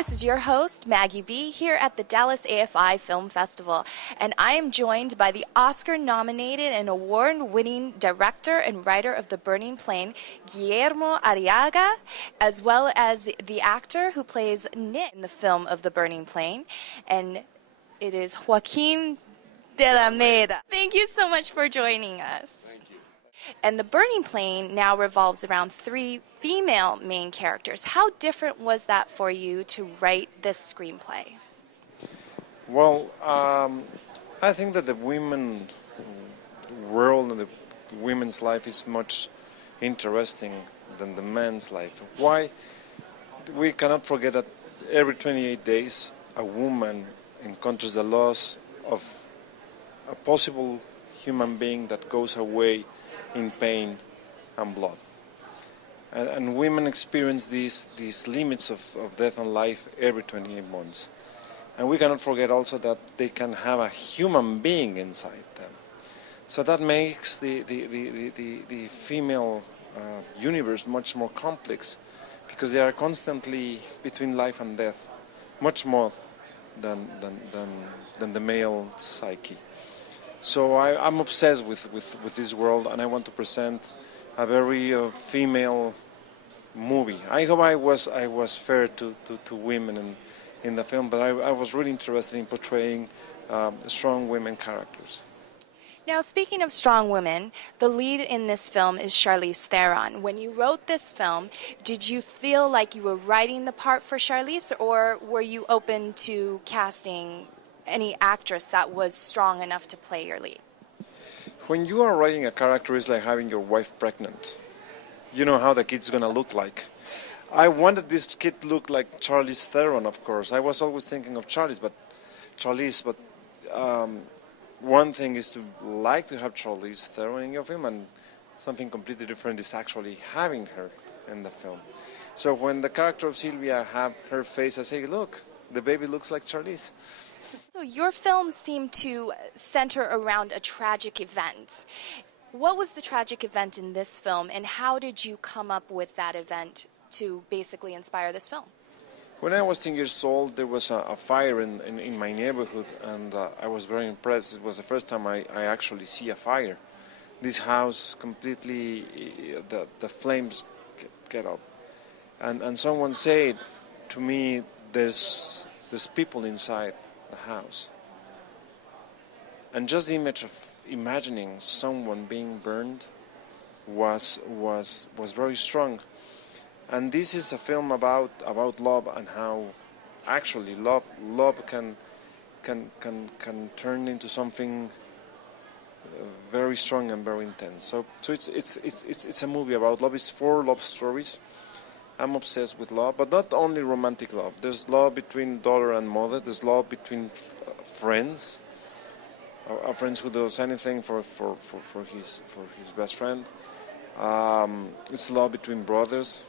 This is your host, Maggie B, here at the Dallas AFI Film Festival, and I am joined by the Oscar-nominated and award-winning director and writer of The Burning Plain, Guillermo Arriaga, as well as the actor who plays Nick in the film of The Burning Plain, and it is Joaquin de la Meda. Thank you so much for joining us. And The Burning Plain now revolves around 3 female main characters. How different was that for you to write this screenplay? Well, I think that the women world and the women's life is much interesting than the man's life. Why? We cannot forget that every 28 days a woman encounters the loss of a possible human being that goes away in pain and blood. And women experience these limits of death and life every 28 months. And we cannot forget also that they can have a human being inside them. So that makes the female universe much more complex, because they are constantly between life and death, much more than the male psyche. So I'm obsessed with this world, and I want to present a very female movie. I hope I was fair to women in the film, but I was really interested in portraying strong women characters. Now, speaking of strong women, the lead in this film is Charlize Theron. When you wrote this film, did you feel like you were writing the part for Charlize, or were you open to casting any actress that was strong enough to play your lead? When you are writing a character, it's like having your wife pregnant. You know how the kid's going to look like. I wanted this kid to look like Charlize Theron, of course. I was always thinking of Charlize, but one thing is to like to have Charlize Theron in your film, and something completely different is actually having her in the film. So when the character of Sylvia have her face, I say, look, the baby looks like Charlize. So your films seem to center around a tragic event. What was the tragic event in this film, and how did you come up with that event to basically inspire this film? When I was 10 years old, there was a fire in my neighborhood, and I was very impressed. It was the first time I actually see a fire. This house completely, the flames get up. And someone said to me, there's people inside the house. And just the image of imagining someone being burned was very strong. And this is a film about love, and how actually love can turn into something very strong and very intense. So it's a movie about love. It's 4 love stories. I'm obsessed with love, but not only romantic love. There's love between daughter and mother. There's love between friends. A friend who does anything for his best friend. It's love between brothers,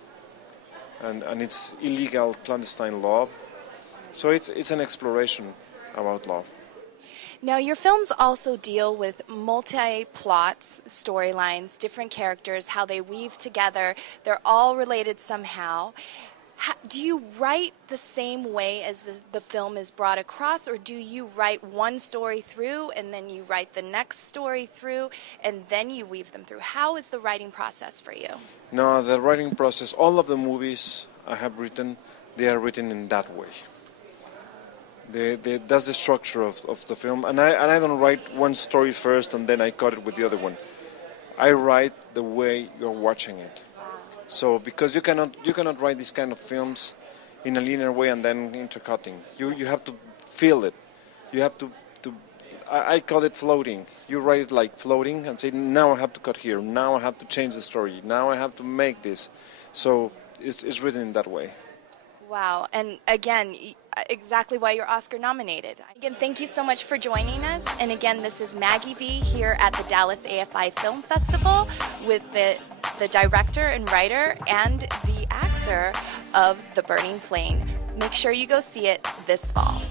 and it's illegal clandestine love. So it's an exploration about love. Now, your films also deal with multi-plots, storylines, different characters, how they weave together. They're all related somehow. Do you write the same way as the film is brought across, or do you write one story through and then you write the next story through and then you weave them through? How is the writing process for you? No, the writing process, all of the movies I have written, they are written in that way. That's the structure of the film, and I don't write one story first and then I cut it with the other one. I write the way you're watching it. So because you cannot write these kind of films in a linear way and then intercutting. You have to feel it. You have to I call it floating. You write it like floating and say, now I have to cut here. Now I have to change the story. Now I have to make this. So it's written in that way. Wow, and again, exactly why you're Oscar nominated. Again, thank you so much for joining us. And again, this is Maggie B here at the Dallas AFI Film Festival with the director and writer and the actor of The Burning Plain. Make sure you go see it this fall.